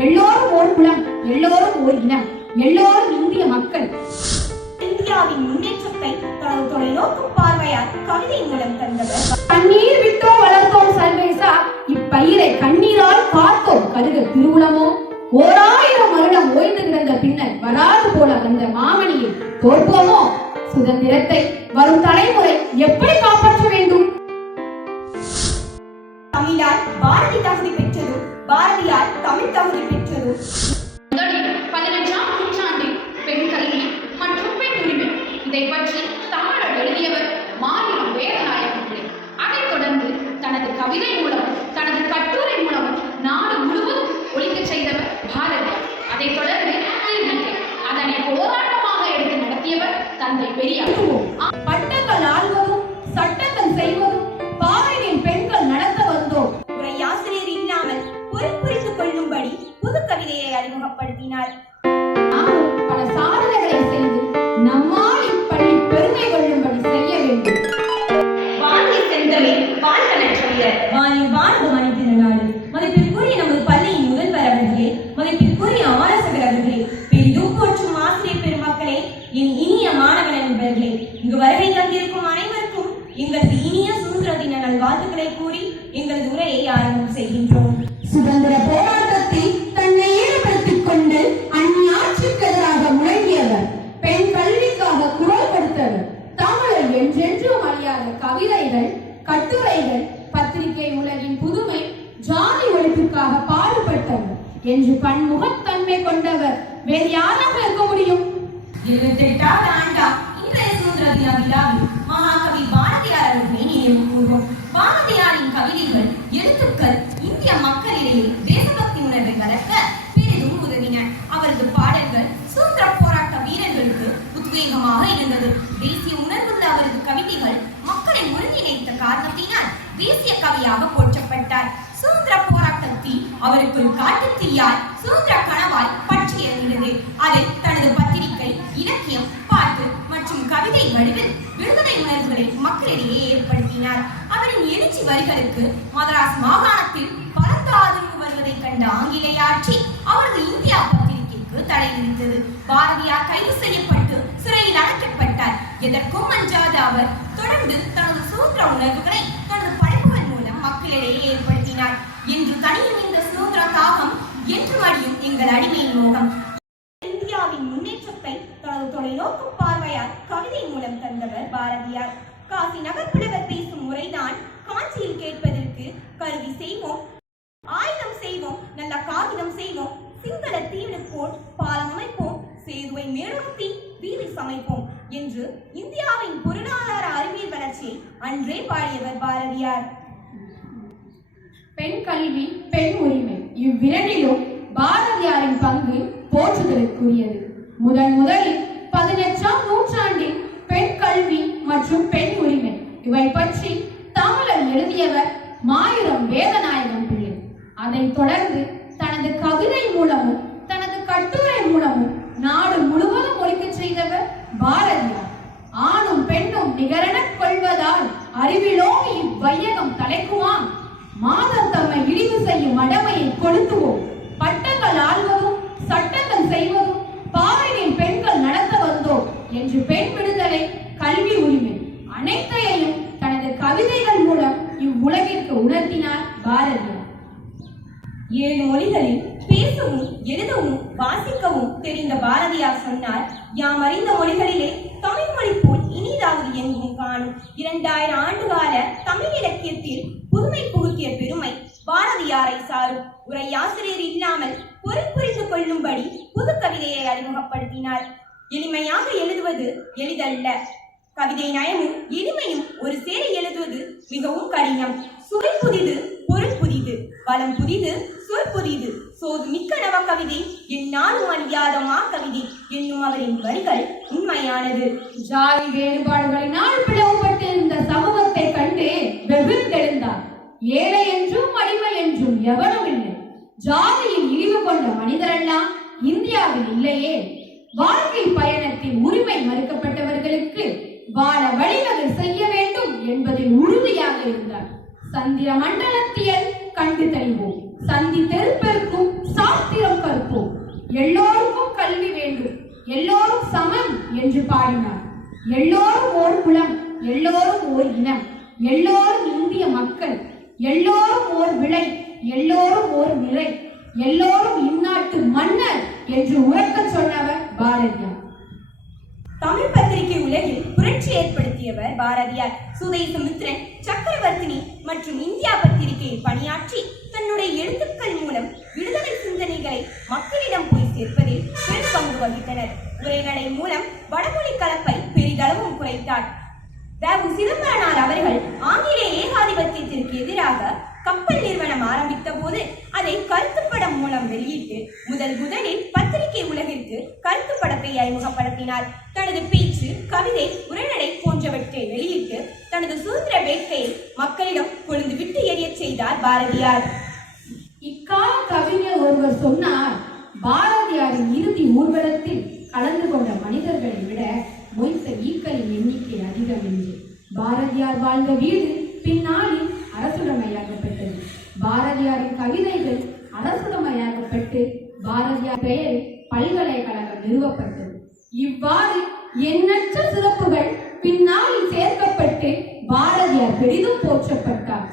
எல்லோரும் ஓர் குலம் எல்லோரும் ஓர் இனம் எல்லோரும் இந்திய மக்கள். இந்தியாவின் முன்னேற்றத்தை தனது தொலைநோக்கு பார்வையால் கவிதை மூலம் தந்தவர் கண்ணீர் விட்டோ வளர்த்தோம் சர்வேசா இப்பயிரை கண்ணீரால் காத்தோம் கருக திருவுளமோ? ஓராயிரம் வருடம் ஓய்ந்து கிடந்த பின்னர் வராது போல வந்த மாமணியை தோற்போமோ? சுதந்திரத்தை வரும் தலைமுறை எப்படி காப்பாற்ற வேண்டும்? தமிழால் பாரதி தகுதி பெற்றதும் பாரதியார் தமிழ் தகுதி முதலில் பதினஞ்சாம் நூற்றாண்டில் பெண் கல்வி மற்றும் பெண் உரிமை. இதை பற்றி தமிழர் எழுதியவர் மாநிலம் வேதநாயகம் அதைத் தொடர்ந்து தனது கவிதை மூலம் தனது கட்டுரை மூலம் நாடு முழுவதும் ஒழிக்கச் செய்தவர் பாரதியார். அதைத் தொடர்ந்து அதனை போராட்டமாக எடுத்து நடத்தியவர் தந்தை பெரியார். பட்டங்கள் ஆள்வதும் சட்டங்கள் செய்வதும் வாழ்கனற்றவிய வானில் வாழ்வு மனித நாடு. மதிப்பிற்குரிய நமது பள்ளியின் முதல்வர் அவர்களே மதிப்பிற்குரிய ஆலோசகர் அவர்களே பெரிதும் போற்றும் ஆசிரியர் பெருமக்களே என் இனிய மாணவ நண்பர்களே இங்கு வருகை தந்திருக்கும் அனைவருக்கும் எங்களது இனிய சுதந்திர தின நல்வாழ்த்துக்களை கூறி எங்களது உரையை ஆரம்பம் செய்கின்றோம். சுதந்திர போராட்டத்தில் தன்னை ஈடுபடுத்திக் கொண்டு அந்நியாட்சிக்கு எதிராக முழங்கியவர் பெண் கல்விக்காக குரல் கொடுத்தவர் தமிழர் என்றென்றும் அழியாத கவிதைகள் கட்டுரைகள் ஜாதி பாடுபட்டவர் என்று பன்முகத்தன்மை கொண்டவர் வேறு யாராக இருக்க முடியும்? இருபத்தெட்டாவது ஆண்டா இன்றைய சுதந்திர விழாவில் மகாகவி பாரதியார் அவர்களை நினைவு பாரதியாரின் கவிதைகள் எழுத்துக்கள் இந்திய மக்களிடையே தேசபக்தி உணர்வை வளர்க்க பெரிதும் உதவின. அவரது பாடல்கள் சுதந்திர போராட்ட வீரர்களுக்கு உத்வேகமாக இருந்தது. தேசிய உணர்வுள்ள அவரது கவிதைகள் மக்களை ஒருங்கிணைத்த காரணத்தினால் தேசிய கவியாக போற்றப்பட்டார். அவருக்குள் காட்டுத் தீயால் சுதந்திர கனவாய் பற்றி எறிந்தது அதை தனது பத்திரிகை இலக்கியம் பாட்டு மற்றும் கவிதை வடிவில் விடுதலை உணர்வுகளை மக்களிடையே ஏற்படுத்தினார். அவரின் எழுச்சி வரிகளுக்கு மதராஸ் மாகாணத்தில் பலத்த ஆதரவு வருவதைக் கண்ட ஆங்கிலேய ஆட்சி அவரது இந்தியா பத்திரிகைக்கு தடை விதித்தது. பாரதியார் கைது செய்யப்பட்டு சிறையில் அடைக்கப்பட்டார். எதற்கும் அஞ்சாத அவர் தொடர்ந்து தனது சுதந்திர உணர்வுகளை தனது படைப்புகள் மூலம் மக்களிடையே ஏற்படுத்தினார். என்று தனியும் இந்த தாகம் என்று அடியும் எங்கள் அடிமையின் மோகம். இந்தியாவின் முன்னேற்றத்தை தனது தொலைநோக்கு பார்வையால் கவிதை மூலம் தந்தவர் பாரதியார். காசி நகர்ப்புலவர் பேசும் முறைதான் காஞ்சியில் கேட்பதற்கு கருவி செய்வோம். ஆயுதம் செய்வோம் நல்ல காகிதம் செய்வோம். சிங்கள தீவிர போல் பாலம் அமைப்போம். சேதுவை மேலோக்கி வீதி சமைப்போம் என்று இந்தியாவின் பொருளாதார அறிவியல் வளர்ச்சியை அன்றே பாடியவர் பாரதியார். பெண் கல்வி பெண் உரிமை. இவ்விரண்டிலும் பாரதியாரின் பங்கு போற்றுதலுக்குரியது. முதன் முதலில் பதினெட்டாம் நூற்றாண்டில் பெண் கல்வி மற்றும் பெண் உரிமை. இவை பற்றி தமிழர் எழுதியவர் மாயூரம் வேதநாயகம் பிள்ளை. அதைத் தொடர்ந்து தனது கவிதை மூலமும் தனது கட்டுரை மூலமும் நாடு முழுவதும் ஒழிக்கச் செய்தவர் பாரதியார் ஆணும் பெண்ணும் நிகரெனக் கொள்வதால் அறிவிலோங்கி இவ்வையகம் தலைக்குமாம் மாதம் தம்மை இழிவு செய்யும் மடமையை பட்டங்கள் ஆள்வதும் சட்டங்கள் செய்வதும் பாவையின் பெண்கள் நடத்த வந்தோம் என்று பெண் விடுதலை கல்வி உரிமை அனைத்தையும் தனது கவிதைகள் மூலம் இவ்வுலகிற்கு உணர்த்தினார் பாரதியார். ஏழு மொழிகளில் பேசவும் எழுதவும் வாசிக்கவும் தெரிந்த பாரதியார் சொன்னார் யாம் அறிந்த மொழிகளிலே தமிழ் மொழி போல் இனிதாவது எங்கும் காணும். இரண்டாயிரம் ஆண்டு கால தமிழ் இலக்கியத்தில் புதுமை புகுத்திய பெருமை பாரதியாரை சாரும். உரையாசிரியர் இல்லாமல் பொருள் புரிந்து கொள்ளும்படி புது கவிதையை அறிமுகப்படுத்தினார். எளிமையாக எழுதுவது எளிதல்ல. கவிதை நயமும் எளிமையும் ஒரு சேர எழுதுவது மிகவும் கடினம். சுவை புதிது பொருள் புதிது வளம் புதிது சொல் புதிது. சோது மிக்க நவ கவிதை என்னாலும் அழியாத மா கவிதை என்னும் அவரின் வரிகள் உண்மையானது. ஜாதி வேறுபாடுகளினால் பிளவுபட்டிருந்த சமூகத்தை கண்டு வெகுண்டெழுந்தார் ஏழை எவனும் இல்லை ஜாதியில் இழிவு கொண்ட மனிதரெல்லாம் இந்தியாவில் இல்லையே. வாழ்க்கை பயணத்தின் உரிமை மறுக்கப்பட்டவர்களுக்கு வாழ வழிவகை செய்ய வேண்டும் என்பதில் உறுதியாக இருந்தார். சந்திர மண்டலத்தியல் கண்டு தெளிவோம். சந்தித்தெரு பெருக்கும் சாஸ்திரம் கற்போம். எல்லோருக்கும் கல்வி வேண்டும். எல்லோரும் சமம் என்று பாடினார். எல்லோரும் ஓர் குலம் எல்லோரும் ஓர் இனம் எல்லோரும் இந்திய மக்கள் எல்லோரும் ஓர் விளை எல்லோரும் ஒரு நிலை. எல்லோரும் இந்நாட்டு மன்னர் என்று உறக்க சொன்னவர் பாரதியார். தமிழ் பத்திரிகை உலகில் புரட்சி ஏற்படுத்தியவர் பாரதியார். சுதேசமித்ரன் சக்கரவர்த்தினி மற்றும் இந்தியா பத்திரிகையில் பணியாற்றி தன்னுடைய எழுத்துக்கள் மூலம் விடுதலை சிந்தனைகளை மக்களிடம் போய் சேர்ப்பதில் பெரும் பங்கு வகித்தனர். உரைநடை மூலம் வடமொழி கலப்பை பெரிதளவும் குறைத்தார். வேவு சிதம்பரனார் அவர்கள் ஆங்கிலேய ஏகாதிபத்தியத்திற்கு எதிராக கப்பல் நிறுவனம் ஆரம்பித்த போது அதை கருத்துப்படம் மூலம் வெளியிட்டு முதல் முதலில் பத்திரிகை உலகிற்கு கருத்து படத்தை அறிமுகப்படுத்தினார். தனது பேச்சு கவிதை உரைநடை போன்றவற்றை வெளியிட்டு தனது சுதந்திர வேட்கையை மக்களிடம் கொழுந்து விட்டு எரியச் செய்தார் பாரதியார். இக்கால கவிஞர் ஒருவர் சொன்னார் பாரதியாரின் இறுதி ஊர்வலத்தில் கலந்து கொண்ட மனிதர்களை விட மொய்த்த ஈக்களின் எண்ணிக்கை அதிகம் என்று. பாரதியார் வாழ்ந்த வீடு பின்னாளில் அரசுடமையாக்கப்பட்டது. பாரதியாரின் கவிதைகள் அரசுடமையாக்கப்பட்டு பாரதியார் பெயரில் பல்கலைக்கழகம் நிறுவப்பட்டது. இவ்வாறு எண்ணற்ற சிறப்புகள் பின்னாளில் சேர்க்கப்பட்டு பாரதியார் பெரிதும் போற்றப்பட்டார்.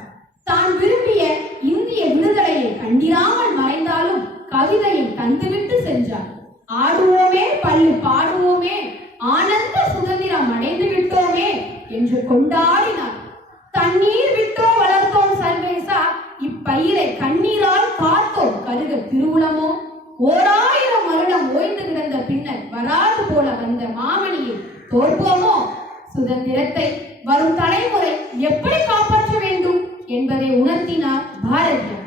தான் விரும்பிய இந்திய விடுதலையை கண்டிராமல் மறைந்தாலும் கவிதையை தந்துவிட்டு சென்றார். ஆடுவோமே பள்ளி பாடுவோமே ஆனந்த சுதந்திரம் அடைந்து விட்டோமே என்று கொண்டாடினார். தண்ணீர் பயிரை கண்ணீரால் பார்த்தோம் கருக திருவுளமோ? ஓராயிரம் வருடம் ஓய்ந்து கிடந்த பின்னர் வராது போல வந்த மாமணியை தோற்போமோ? சுதந்திரத்தை வரும் தலைமுறை எப்படி காப்பாற்ற வேண்டும் என்பதை உணர்த்தினார் பாரதியார்.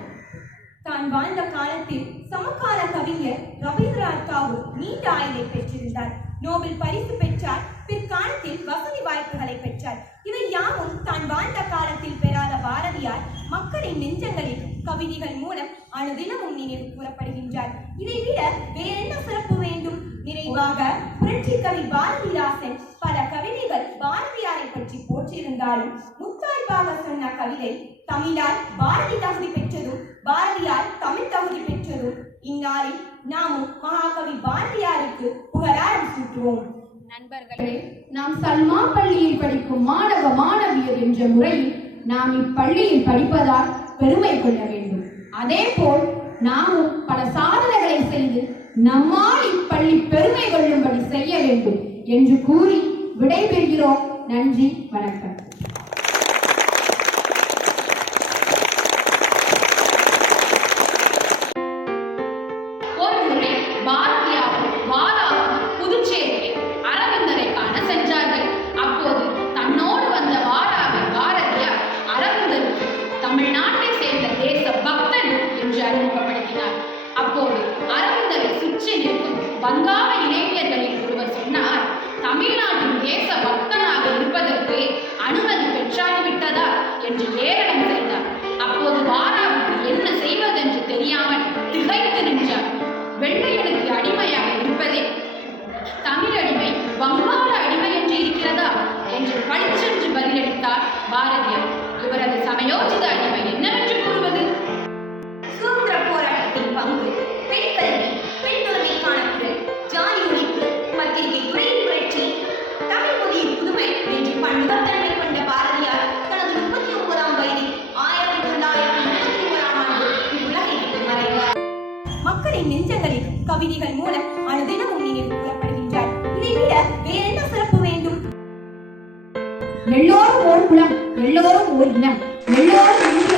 தான் வாழ்ந்த காலத்தில் சமகால கவிஞர் ரவீந்திரநாத் தாகூர் நீண்ட ஆயுளை பெற்றிருந்தார். நோபல் பரிசு பெற்றார் பிற்காலத்தில் வசதி வாய்ப்புகளை பெற்றார். இவை யாவும் தான் வாழ்ந்த காலத்தில் பெறாத பாரதியார் மக்களின் நெஞ்சங்களில் கவிதைகள் மூலம் அனுதினமும் நினைவு கூறப்படுகின்றார். இதைவிட வேறென்ன சிறப்பு வேண்டும்? நிறைவாக புரட்சி கவி பாரதிதாசன் பல கவிதைகள் பாரதியாரை பற்றி போற்றியிருந்தாலும் முத்தாய்ப்பாக சொன்ன கவிதை தமிழால் பாரதி தகுதி பெற்றதும் பாரதியார் தமிழ் தகுதி பெற்றதும் இந்நாளில் நாமும் மகாகவி பாரதியாருக்கு புகழாரம் சூட்டுவோம். நண்பர்களே நாம் சல்மா பள்ளியில் படிக்கும் மாணவ மாணவியர் என்ற முறையில் நாம் இப்பள்ளியில் படிப்பதால் பெருமை கொள்ள வேண்டும். அதேபோல் நாமும் பல சாதனைகளை செய்து நம்மால் இப்பள்ளி பெருமை கொள்ளும்படி செய்ய வேண்டும் என்று கூறி விடைபெறுகிறோம். நன்றி வணக்கம். பதிலளித்தார் பாரதியார். இவரது சமயோஜித அடிமை என்னவென்று கூறுவது? சுதந்திர போராட்டத்தின் பங்கு பெண் கல்வி பெண் உரிமைக்கான குரல் ஜாதி ஒழிப்பு பத்திரிகை துறையின் புரட்சி தமிழ் மொழியின் புதுமை என்று பன்முகத்தன்மை கொண்ட பாரதியார் தனது முப்பத்தி ஒன்பதாம் வயதில் ஆயிரத்தி தொள்ளாயிரத்தி இருபத்தி ஓராம் ஆண்டு இவ்வுலகை விட்டு மறைந்தார். மக்களின் நெஞ்சங்களில் கவிதைகள் மூலம் அனுதினமும் நினைவு கூறப்படுகின்றார் இதைவிட வேறென்ன சிறப்பு வேண்டும்? எல்லோரும் குலம் எல்லோரும் ஓர் இனம். எல்லோரும்